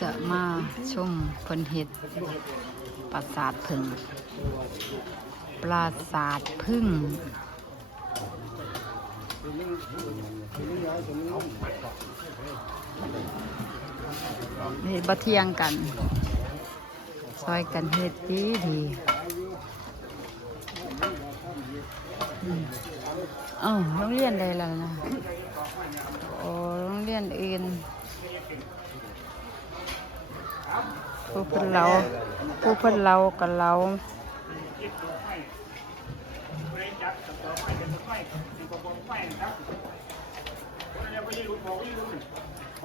จะมาชมเพิ่นเฮ็ดปราสาทพึ่ง ปราสาทพึ่งเฮ็ดบ่เทียงกัน ซอยกันเฮ็ดดีดีเอ้าโรงเรียนใดล่ะนะ โอ้โรงเรียนอื่น ผู้เพิ่นเราผู้เพิ่นเรากับเรา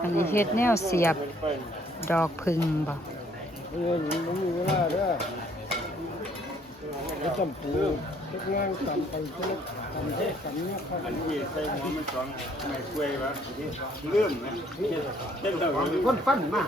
อันนี้เฮ็ดแนวเสียบดอกพึ่งบ่เงินมันมีเวลาเด้อแล้วจำปูทุกงานทำไปทุกทำให้กันเนี่ยครับอันนี้ใส่หัวมันสองไม่กล้วยวะเรื่องนะเต้นเต่าคนฟันมาก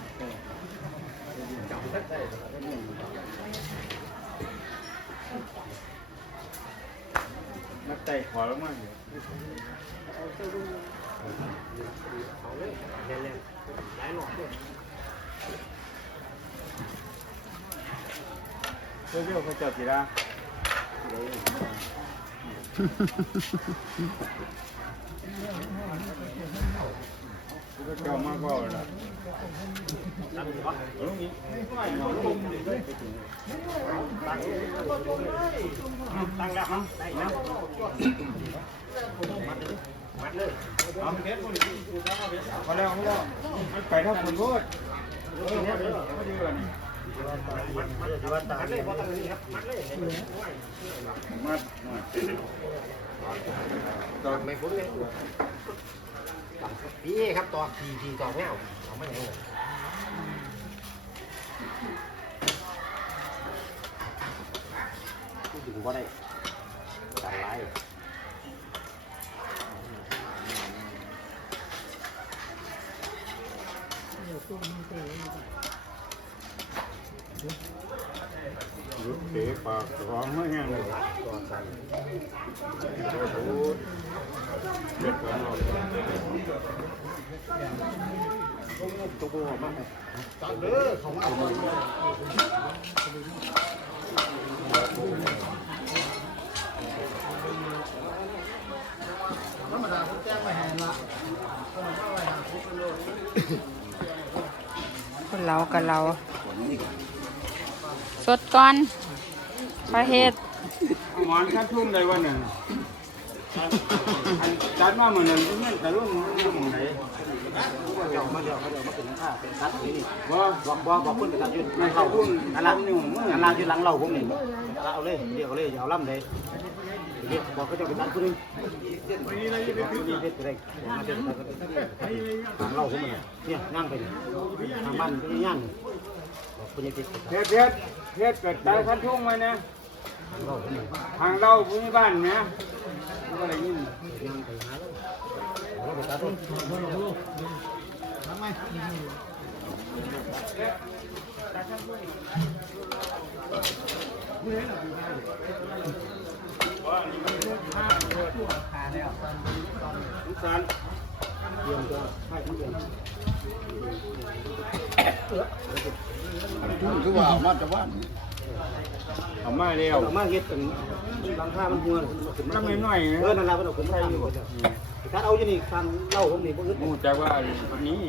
นักไต่ขอแล้วมั้งเรื่องเขาจับกี่าก็ เจ้ามากกว่าละตั้งแล้วมั้งได้แล้วพอแล้วพอแล้วมันไปทั้งคนโคตรเออพอดีพอดีกันมัดหน่อยตอกไม่พ้นเลย พี่ครับตอกทีทีตอกแมวเอาไม่ไหนดึงก็ได้ตัดไล่รุดเตะปากร้องไม่แห้งเลยตัวสั่น เด็ดของเราตัวกูมากจังเด้อเขามาเอาคนเรากับเรา สดก่อนพระเฮ็ดหมอนขั้นทุ่มได้วันนึง จัดมาเหมือนนั้นที่นั่นแต่รุ่นมันไหนเดี๋ยวมาเดี๋ยวมาเดี๋ยวมาถึงข้าเป็นตัดนี่นี่ว่บอกบอกบอกคนไปตัดยืนไม่เข้าพุ่นอันละละอยู่เมื่ออันละที่หลังเราผมนี่เอาเลยเดี๋ยวเอาเลยอย่าเอาล่ำเลยเรียกบอกเขาจะไปตัดคนนึงนี่เด็ดเลยมาเด็ดตังเราผมเนี่ยเนี่ยนั่งไปทางบ้านก็ย่างบอกคุณยังติดเฮ็ดเฮ็ดเฮ็ดเกิดตายขั้นทุ่งมานะ ทางเราผมเนี่ยทางเราผู้ใหญ่บ้านนะก็ได้ยินย่างไปหาเราไปตัดทุกสารเยี่ยมก็ให้ทุกเดือนคือว่ามาจากบ้าน เอามาเร็วเอามาเฮ็ดกันหลังคามันหัวขึ้นมาน้ำน้อยๆเอนะอนั่นละมันเอาขึ้นมาอยู่ตัดเอาอยู่นี่ทางเล่าผมนี่บ่อึดมูจากว่าวันนี้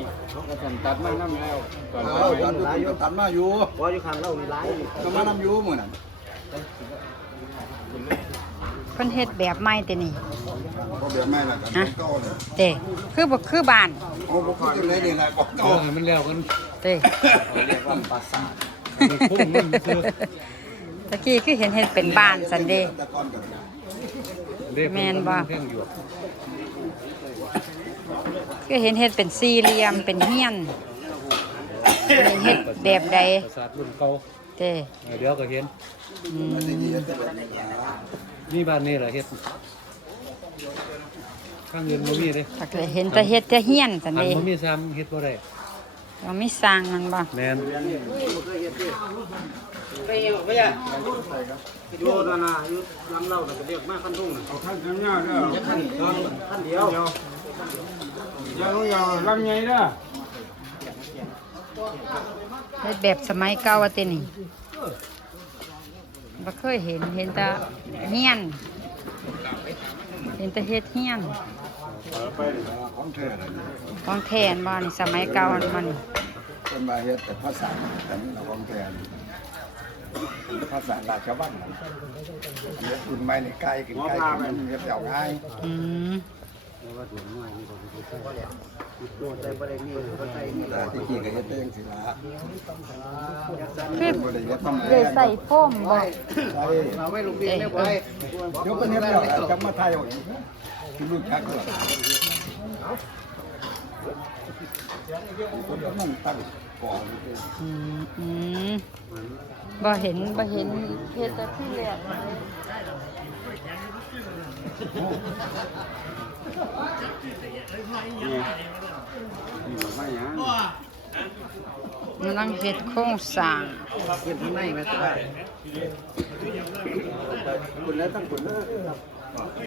ก็ทำตัดมาน้ำแล้วก่อนเอาตันอยู่ตันมาอยู่พออยู่ข้างเล่านี่หลายนี่ก็มานำอยู่มื้อนั้นเพิ่นเฮ็ดแบบใหม่แต่นี่บ่แบบแม่น่ะกันเก่าเลยเด้คือบ่คือบ้านโอ้บ่คือจังได๋นี่แหละของเก่ามันแล้วกันเด้เรียกว่าปราสาท ตะกี้คือเห็นเฮ็ดเป็นบ้านสันเด้แต่ก่อนก็แม่นบ่คือเห็นเฮ็ดเป็นสี่เหลี่ยมเป็นเฮียนเฮ็ดแบบใดประสาทรุ่นเก่าเต้เออเดี๋ยวก็เห็นอืมนี่บ้านนี่แหละเฮ็ดข้างเงินบ่มีเด้ถ้าเคยเห็นแต่เฮ็ดแต่เฮียนซั่นอันเด้บ่มีซ้ำเฮ็ดบ่ได้ เรามีสร้างมันบ่แม่นอยู่นานาอยู่ลำเล่าแต่ก็เรียกมาขั้นทุ่งน่ะเอาขั้นข้างหน้าเด้อขั้นขั้นเดียวเดียวอย่าลงยาวลำใหญ่เด้อเฮ็ดแบบสมัยเก่าว่าตินี่บ่เคยเห็นเห็นแต่เฮียน เห็นแต่เฮ็ดเฮียน ของเธอเลยของแทนบ่นี่สมัยเก่ามันเป็นมาเฮ็ดแต่ภาษาแต่นี่เราของแทนภาษาราชวัฒน์เฮ็ดคุณไม่ในใกล้กินใกล้กินเฮ็ดเอาง่ายอืมแต่บ่ได้มีก็ใส่นี่แต่ที่จริงก็เฮ็ดได้จังซี่ล่ะคือบ่ได้เฮ็ดทำได้ใส่โฟมบ่เอาไว้ลูกพี่ไม่ไว้เดี๋ยวก็เฮ็ดแล้วจะมาถ่ายเอา ที่รู้จักก็คนนั้นตั้งก่อนอืมอืมบ่เห็นบ่เห็นเฮ็ดแต่ที่แรกมันต้องเฮ็ดโครงสร้างเก็บข้างในไว้ก็ได้คุณแล้วตั้งคุณเลิก